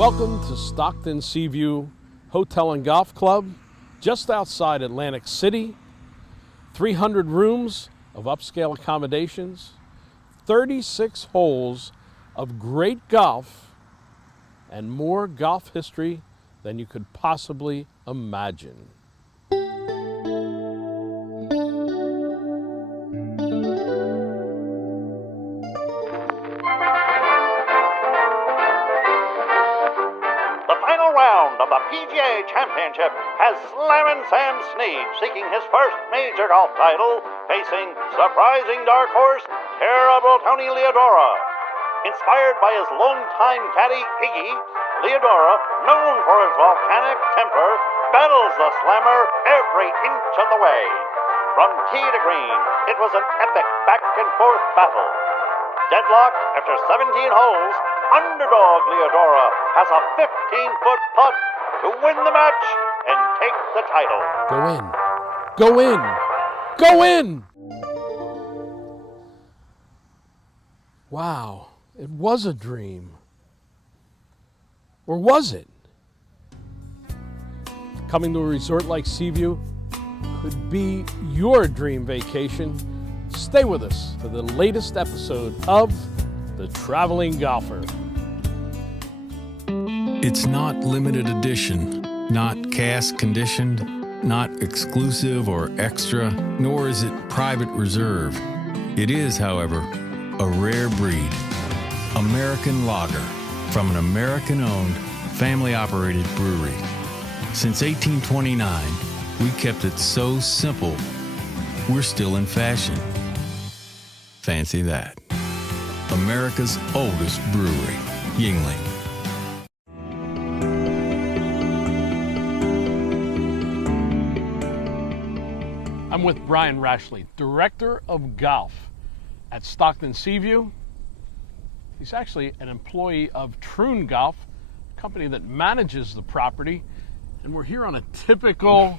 Welcome to Stockton Seaview Hotel and Golf Club, just outside Atlantic City. 300 rooms of upscale accommodations, 36 holes of great golf, and more golf history than you could possibly imagine. Round of the PGA Championship has Slammin' Sam Snead seeking his first major golf title, facing surprising dark horse Terrible Tony Leodora. Inspired by his longtime caddy Iggy, Leodora, known for his volcanic temper, battles the slammer every inch of the way. From tee to green, it was an epic back-and-forth battle. Deadlocked after 17 holes, underdog Leodora has a 15-foot putt to win the match and take the title. Go in, go in, go in! Wow, it was a dream. Or was it? Coming to a resort like Seaview could be your dream vacation. Stay with us for the latest episode of The Traveling Golfer. It's not limited edition, not cast conditioned, not exclusive or extra, nor is it private reserve. It is, however, a rare breed. American lager from an American-owned, family-operated brewery. Since 1829, we kept it so simple, we're still in fashion. Fancy that. America's oldest brewery, Yuengling. I'm with Brian Rashley, Director of Golf at Stockton Seaview. He's actually an employee of Troon Golf, a company that manages the property. And we're here on a typical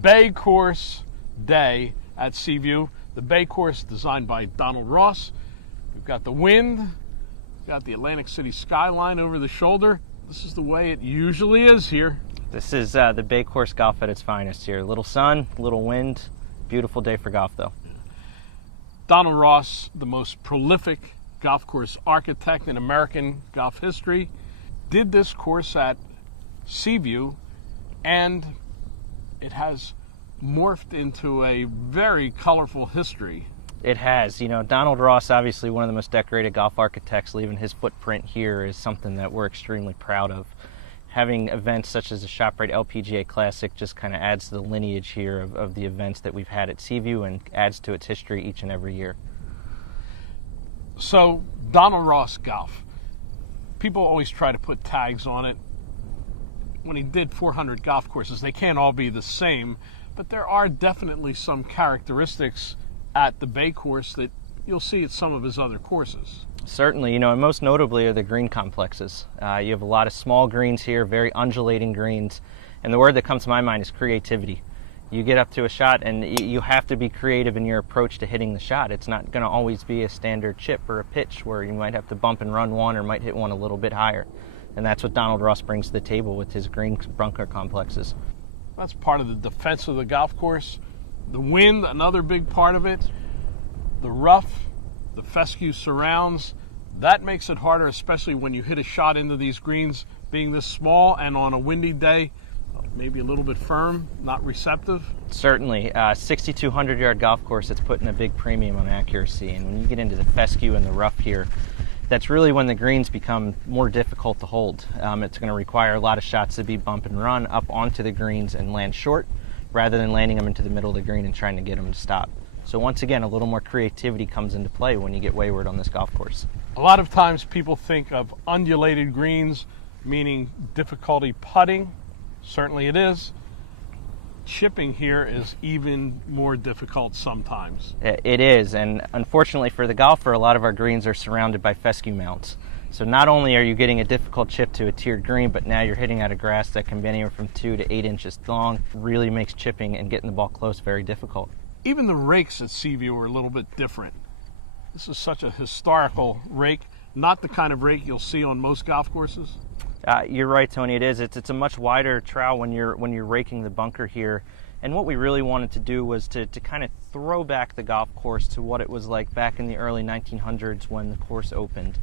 Bay Course day at Seaview. The Bay Course designed by Donald Ross. We've got the wind, we've got the Atlantic City skyline over the shoulder. This is the way it usually is here. This is the Bay Course golf at its finest here. Little sun, little wind, beautiful day for golf though. Donald Ross, the most prolific golf course architect in American golf history, did this course at Seaview, and it has morphed into a very colorful history. It has. You know, Donald Ross, obviously one of the most decorated golf architects, leaving his footprint here is something that we're extremely proud of. Having events such as the ShopRite LPGA Classic just kind of adds to the lineage here of the events that we've had at Seaview and adds to its history each and every year. So, Donald Ross Golf. People always try to put tags on it. When he did 400 golf courses, they can't all be the same, but there are definitely some characteristics at the Bay Course that you'll see at some of his other courses. Certainly, you know, and most notably are the green complexes. You have a lot of small greens here, very undulating greens, and the word that comes to my mind is creativity. You get up to a shot and you have to be creative in your approach to hitting the shot. It's not going to always be a standard chip or a pitch where you might have to bump and run one or might hit one a little bit higher. And that's what Donald Ross brings to the table with his green bunker complexes. That's part of the defense of the golf course. The wind, another big part of it. The rough, the fescue surrounds. That makes it harder, especially when you hit a shot into these greens being this small and on a windy day, maybe a little bit firm, not receptive. Certainly. 6,200-yard golf course that's putting a big premium on accuracy. And when you get into the fescue and the rough here, that's really when the greens become more difficult to hold. It's going to require a lot of shots to be bump and run up onto the greens and land short, rather than landing them into the middle of the green and trying to get them to stop. So once again, a little more creativity comes into play when you get wayward on this golf course. A lot of times people think of undulated greens, meaning difficulty putting. Certainly it is. Chipping here is even more difficult sometimes. It is, and unfortunately for the golfer, a lot of our greens are surrounded by fescue mounts. So not only are you getting a difficult chip to a tiered green, but now you're hitting at a grass that can be anywhere from 2 to 8 inches long. Really makes chipping and getting the ball close very difficult. Even the rakes at Seaview are a little bit different. This is such a historical rake, not the kind of rake you'll see on most golf courses. You're right, Tony. It is. It's a much wider trowel when you're raking the bunker here. And what we really wanted to do was to kind of throw back the golf course to what it was like back in the early 1900s when the course opened.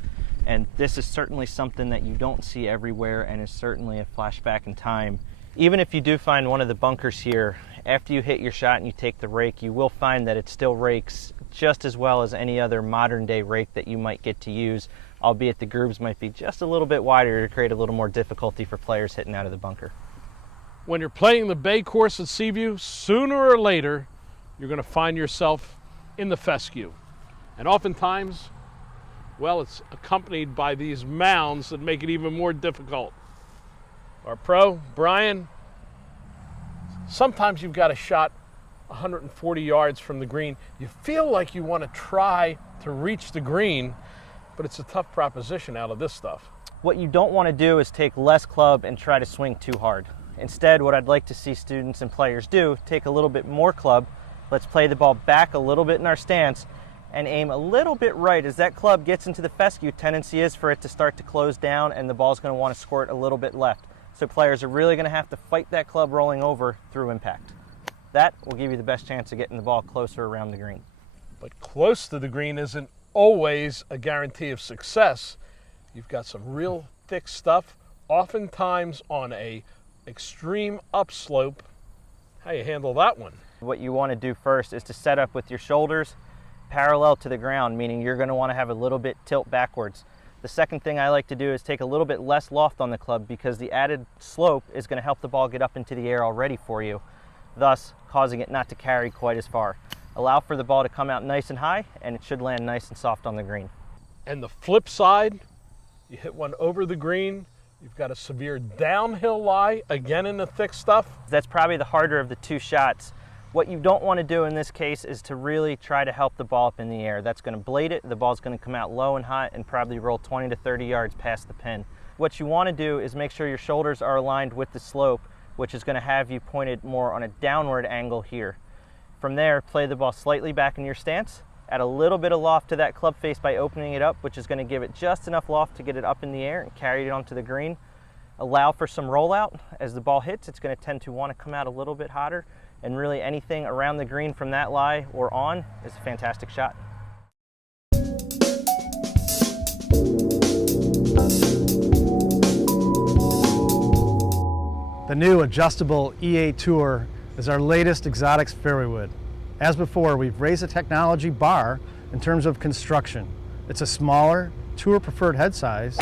And this is certainly something that you don't see everywhere, and is certainly a flashback in time. Even if you do find one of the bunkers here, after you hit your shot and you take the rake, you will find that it still rakes just as well as any other modern day rake that you might get to use, albeit the grooves might be just a little bit wider to create a little more difficulty for players hitting out of the bunker. When you're playing the Bay course at Seaview, sooner or later, you're going to find yourself in the fescue. And oftentimes, well, it's accompanied by these mounds that make it even more difficult. Our pro, Brian, sometimes you've got a shot 140 yards from the green. You feel like you want to try to reach the green, but it's a tough proposition out of this stuff. What you don't want to do is take less club and try to swing too hard. Instead, what I'd like to see students and players do, take a little bit more club, let's play the ball back a little bit in our stance, and aim a little bit right. As that club gets into the fescue, tendency is for it to start to close down and the ball's going to want to squirt a little bit left. So players are really going to have to fight that club rolling over through impact. That will give you the best chance of getting the ball closer around the green. But close to the green isn't always a guarantee of success. You've got some real thick stuff, oftentimes on a extreme upslope. How you handle that one? What you want to do first is to set up with your shoulders parallel to the ground, meaning you're going to want to have a little bit tilt backwards. The second thing I like to do is take a little bit less loft on the club, because the added slope is going to help the ball get up into the air already for you, thus causing it not to carry quite as far. Allow for the ball to come out nice and high, and it should land nice and soft on the green. And the flip side, you hit one over the green, you've got a severe downhill lie, again in the thick stuff. That's probably the harder of the two shots. What you don't want to do in this case is to really try to help the ball up in the air. That's going to blade it, the ball's going to come out low and hot and probably roll 20 to 30 yards past the pin. What you want to do is make sure your shoulders are aligned with the slope, which is going to have you pointed more on a downward angle here. From there, play the ball slightly back in your stance, add a little bit of loft to that club face by opening it up, which is going to give it just enough loft to get it up in the air and carry it onto the green. Allow for some rollout. As the ball hits, it's going to tend to want to come out a little bit hotter, and really anything around the green from that lie or on is a fantastic shot. The new adjustable EA Tour is our latest exotics fairway wood. As before, we've raised the technology bar in terms of construction. It's a smaller, Tour preferred head size,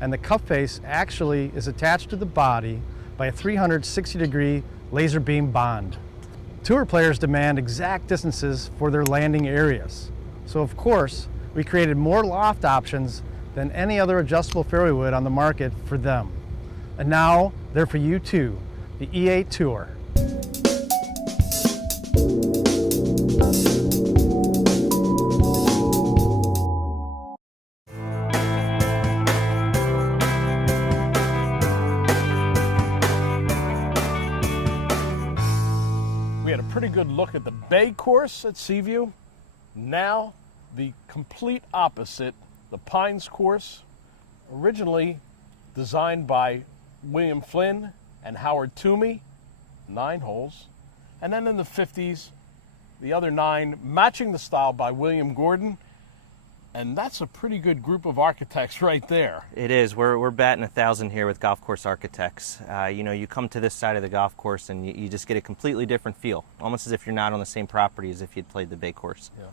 and the cup face actually is attached to the body by a 360-degree laser beam bond. Tour players demand exact distances for their landing areas. So of course, we created more loft options than any other adjustable fairway wood on the market for them. And now they're for you too, the EA Tour. Pretty good look at the Bay course at Seaview. Now the complete opposite, the Pines course, originally designed by William Flynn and Howard Toomey, 9 holes, and then in the 50s the other 9 matching the style by William Gordon. And that's a pretty good group of architects right there. It is. We're batting 1,000 here with golf course architects. You know, you come to this side of the golf course and you just get a completely different feel, almost as if you're not on the same property as if you'd played the Bay course. Yeah.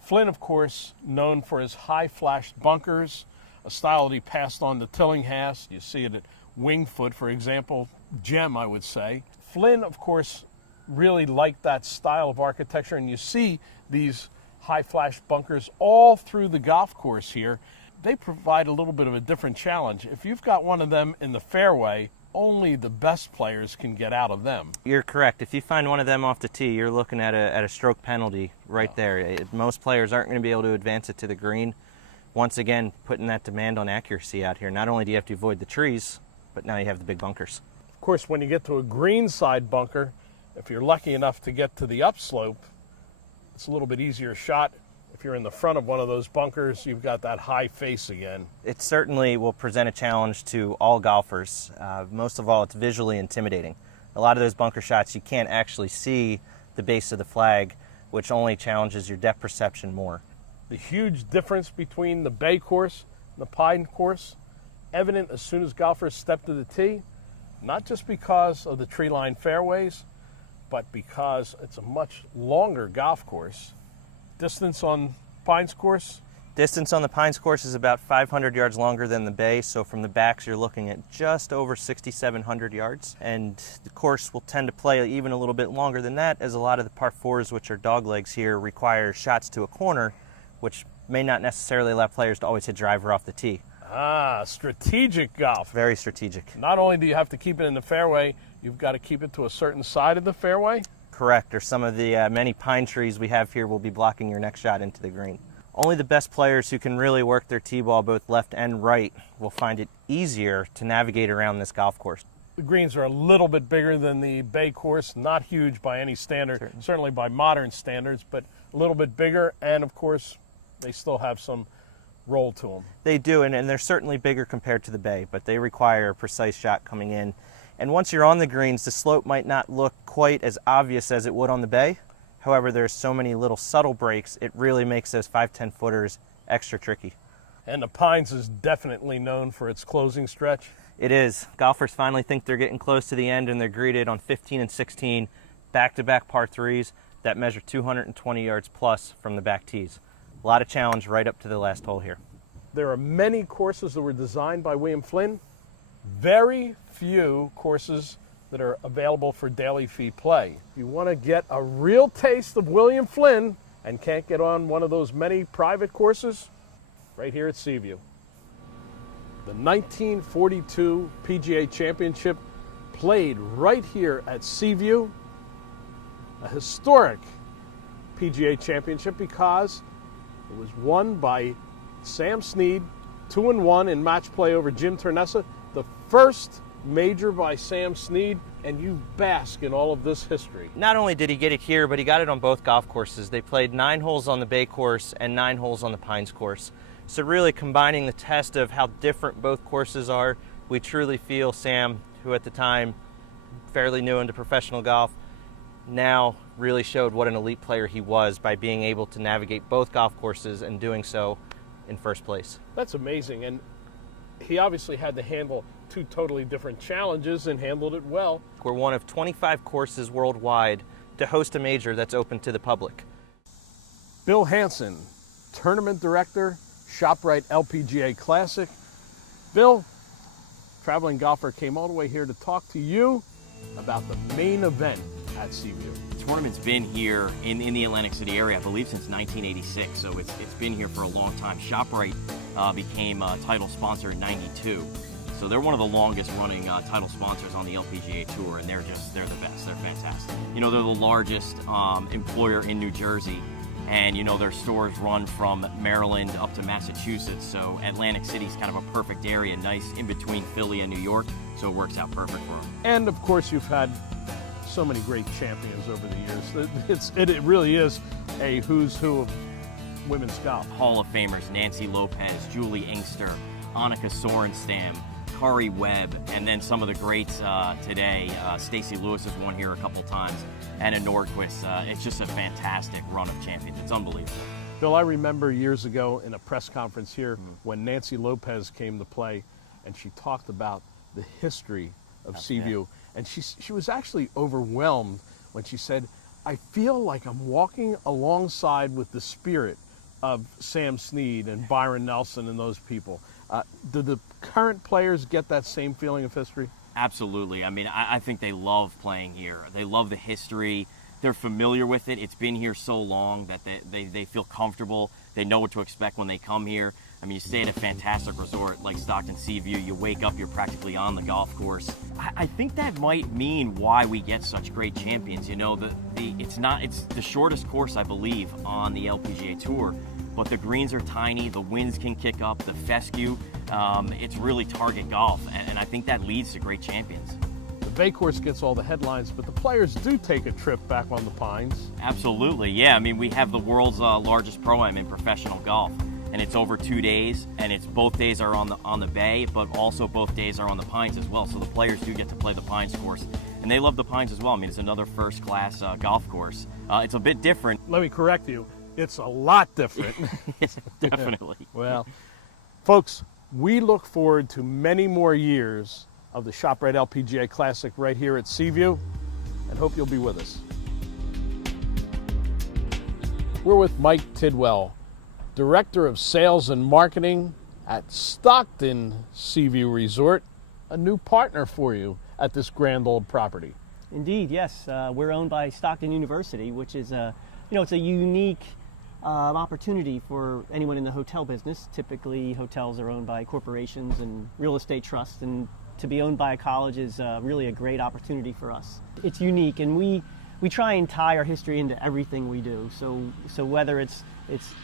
Flynn, of course, known for his high-flashed bunkers, a style that he passed on to Tillinghast. You see it at Wingfoot, for example. Gem, I would say. Flynn, of course, really liked that style of architecture, and you see these high flash bunkers all through the golf course here. They provide a little bit of a different challenge. If you've got one of them in the fairway, only the best players can get out of them. You're correct. If you find one of them off the tee, you're looking at a stroke penalty right there. Most players aren't going to be able to advance it to the green. Once again, putting that demand on accuracy out here. Not only do you have to avoid the trees, but now you have the big bunkers. Of course, when you get to a green side bunker, if you're lucky enough to get to the upslope, it's a little bit easier shot. if you're in the front of one of those bunkers, you've got that high face again. It certainly will present a challenge to all golfers. Most of all, it's visually intimidating. A lot of those bunker shots, you can't actually see the base of the flag, which only challenges your depth perception more. The huge difference between the Bay course and the Pine course, evident as soon as golfers step to the tee, not just because of the tree-lined fairways, but because it's a much longer golf course. Distance on Pines course? Distance on the Pines course is about 500 yards longer than the Bay, so from the backs you're looking at just over 6,700 yards. And the course will tend to play even a little bit longer than that, as a lot of the par fours, which are doglegs here, require shots to a corner, which may not necessarily allow players to always hit driver off the tee. Ah, strategic golf. Very strategic. Not only do you have to keep it in the fairway, you've got to keep it to a certain side of the fairway. Correct, or some of the many pine trees we have here will be blocking your next shot into the green. Only the best players who can really work their tee ball both left and right will find it easier to navigate around this golf course. The greens are a little bit bigger than the Bay course, not huge by any standard, certainly by modern standards, but a little bit bigger, and of course they still have some roll to them. They do, and they're certainly bigger compared to the Bay, but they require a precise shot coming in. And once you're on the greens, the slope might not look quite as obvious as it would on the Bay. However, there's so many little subtle breaks, it really makes those 5-10 footers extra tricky. And the Pines is definitely known for its closing stretch. It is. Golfers finally think they're getting close to the end, and they're greeted on 15 and 16 back-to-back par threes that measure 220 yards plus from the back tees. A lot of challenge right up to the last hole here. There are many courses that were designed by William Flynn. Very few courses that are available for daily fee play. If you want to get a real taste of William Flynn and can't get on one of those many private courses, right here at Seaview. The 1942 PGA Championship played right here at Seaview. A historic PGA Championship because it was won by Sam Snead, 2-1 in match play over Jim Ternessa. The first major by Sam Snead, and you bask in all of this history. Not only did he get it here, but he got it on both golf courses. They played 9 holes on the Bay course and 9 holes on the Pines course. So really combining the test of how different both courses are, we truly feel Sam, who at the time fairly new into professional golf, now really showed what an elite player he was by being able to navigate both golf courses and doing so in first place. That's amazing, and he obviously had to handle 2 totally different challenges and handled it well. We're one of 25 courses worldwide to host a major that's open to the public. Bill Hansen, Tournament Director, ShopRite LPGA Classic. Bill, traveling golfer, came all the way here to talk to you about the main event at Seaview. The tournament's been here in the Atlantic City area, I believe, since 1986, so it's been here for a long time. ShopRite became a title sponsor in '92, so they're one of the longest running title sponsors on the LPGA Tour, and they're the best. They're fantastic. You know, they're the largest employer in New Jersey, and you know their stores run from Maryland up to Massachusetts, so Atlantic City's kind of a perfect area, nice in between Philly and New York, so it works out perfect for them. And of course you've had so many great champions over the years. It really is a who's who of women's golf. Hall of Famers Nancy Lopez, Julie Inkster, Annika Sorenstam, Kari Webb, and then some of the greats today. Stacey Lewis has won here a couple times, Anna Nordquist. It's just a fantastic run of champions. It's unbelievable. Bill, I remember years ago in a press conference here when Nancy Lopez came to play, and she talked about the history of Seaview. And she was actually overwhelmed when she said, I feel like I'm walking alongside with the spirit of Sam Snead and Byron Nelson and those people. Do the current players get that same feeling of history? Absolutely. I mean, I think they love playing here. They love the history. They're familiar with it. It's been here so long that they feel comfortable. They know what to expect when they come here. I mean, you stay at a fantastic resort like Stockton Seaview. You wake up, you're practically on the golf course. I think that might mean why we get such great champions. You know, it's the shortest course, I believe, on the LPGA Tour, but the greens are tiny, the winds can kick up, the fescue, it's really target golf, and I think that leads to great champions. The Bay course gets all the headlines, but the players do take a trip back on the Pines. Absolutely, yeah. I mean, we have the world's largest pro-am in professional golf, and it's over 2 days, and it's both days are on the Bay, but also both days are on the Pines as well. So the players do get to play the Pines course, and they love the Pines as well. I mean, it's another first-class golf course. It's a bit different. Let me correct you. It's a lot different. Definitely. Well, folks, we look forward to many more years of the ShopRite LPGA Classic right here at Seaview, and hope you'll be with us. We're with Mike Tidwell, Director of Sales and Marketing at Stockton Seaview Resort, a new partner for you at this grand old property. Indeed, yes. We're owned by Stockton University, which is it's a unique opportunity for anyone in the hotel business. Typically, hotels are owned by corporations and real estate trusts, and to be owned by a college is really a great opportunity for us. It's unique, and we try and tie our history into everything we do. So whether it's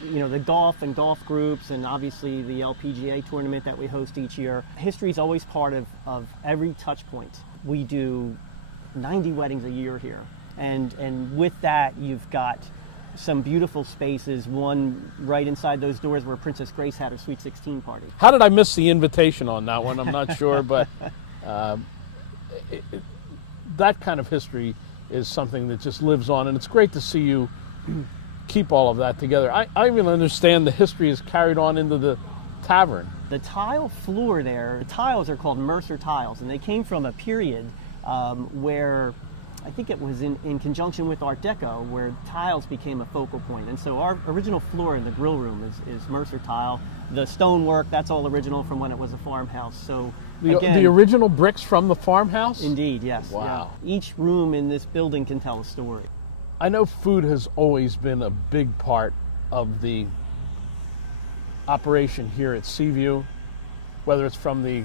the golf and golf groups, and obviously the LPGA tournament that we host each year, history is always part of every touch point. We do 90 weddings a year here, and with that you've got some beautiful spaces, one right inside those doors where Princess Grace had her Sweet 16 party. How did I miss the invitation on that one? I'm not sure, but that kind of history is something that just lives on, and it's great to see you keep all of that together. I even understand the history is carried on into the tavern. The tile floor there, the tiles are called Mercer tiles, and they came from a period where I think it was in conjunction with Art Deco, where tiles became a focal point. And so our original floor in the grill room is Mercer tile. The stonework, that's all original from when it was a farmhouse. So again, the original bricks from the farmhouse? Indeed, yes. Wow. Yeah. Each room in this building can tell a story. I know food has always been a big part of the operation here at Seaview, whether it's from the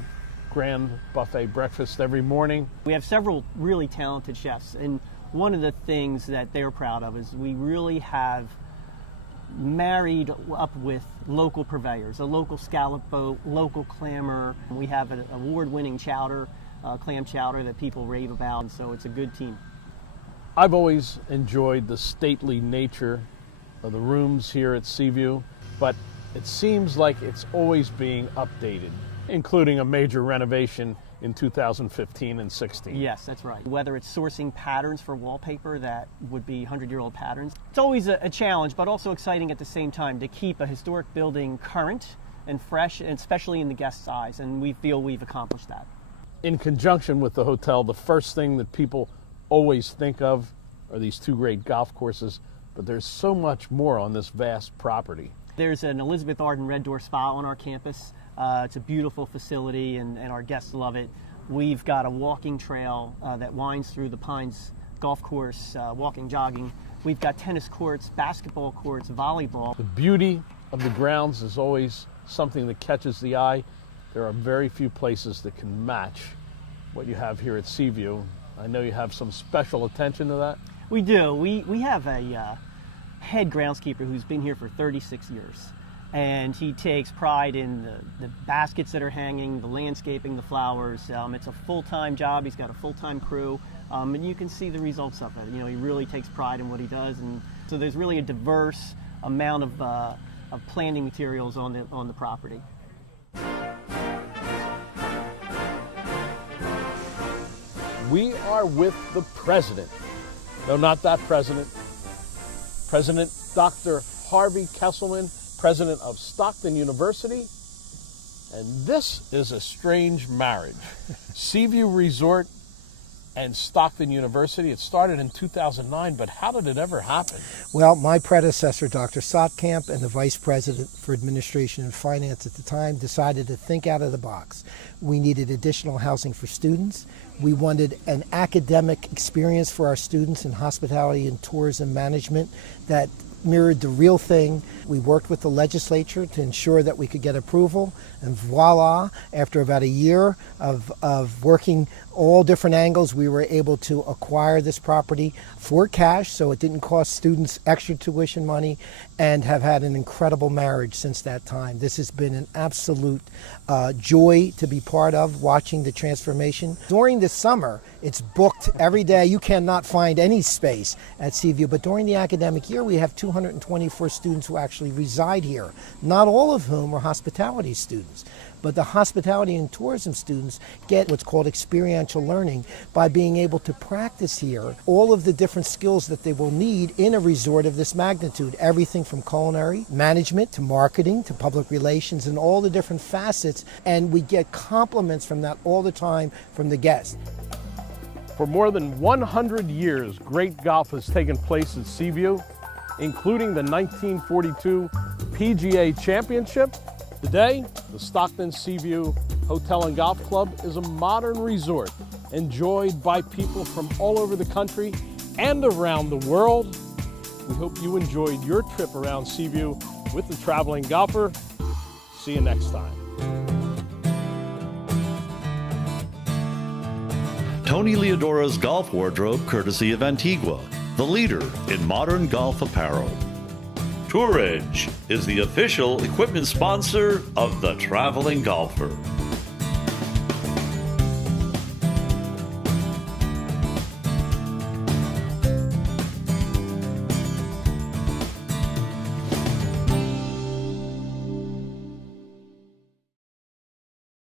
grand buffet breakfast every morning. We have several really talented chefs, and one of the things that they're proud of is we really have married up with local purveyors, a local scallop boat, local clammer. We have an award-winning chowder, clam chowder that people rave about, and so it's a good team. I've always enjoyed the stately nature of the rooms here at Seaview, but it seems like it's always being updated, including a major renovation in 2015 and 16. Yes, that's right. Whether it's sourcing patterns for wallpaper that would be 100-year-old patterns. It's always a challenge, but also exciting at the same time to keep a historic building current and fresh, and especially in the guest's eyes, and we feel we've accomplished that. In conjunction with the hotel, the first thing that people always think of are these two great golf courses, but there's so much more on this vast property. There's an Elizabeth Arden Red Door Spa on our campus. It's a beautiful facility, and our guests love it. We've got a walking trail that winds through the Pines golf course, walking, jogging. We've got tennis courts, basketball courts, volleyball. The beauty of the grounds is always something that catches the eye. There are very few places that can match what you have here at Seaview. I know you have some special attention to that. We do. We have a head groundskeeper who's been here for 36 years. And he takes pride in the baskets that are hanging, the landscaping, the flowers. It's a full-time job. He's got a full-time crew, and you can see the results of it. You know, he really takes pride in what he does, and so there's really a diverse amount of planting materials on the property. We are with the president. No, not that president. President Dr. Harvey Kesselman, president of Stockton University. And this is a strange marriage. Seaview Resort and Stockton University. It started in 2009, but how did it ever happen? Well, my predecessor, Dr. Sotkamp, and the vice president for administration and finance at the time decided to think out of the box. We needed additional housing for students. We wanted an academic experience for our students in hospitality and tourism management that mirrored the real thing. We worked with the legislature to ensure that we could get approval, and voila, after about a year of working all different angles, we were able to acquire this property for cash, so it didn't cost students extra tuition money, and have had an incredible marriage since that time. This has been an absolute joy to be part of, watching the transformation. During the summer, it's booked every day. You cannot find any space at Seaview, but during the academic year, we have 224 students who actually reside here, not all of whom are hospitality students. But the hospitality and tourism students get what's called experiential learning by being able to practice here all of the different skills that they will need in a resort of this magnitude. Everything from culinary, management, to marketing, to public relations, and all the different facets. And we get compliments from that all the time from the guests. For more than 100 years, great golf has taken place at Seaview, including the 1942 PGA Championship. Today, the Stockton Seaview Hotel and Golf Club is a modern resort enjoyed by people from all over the country and around the world. We hope you enjoyed your trip around Seaview with the Traveling Golfer. See you next time. Tony Leodora's golf wardrobe, courtesy of Antigua, the leader in modern golf apparel. Tour Edge is the official equipment sponsor of the Traveling Golfer.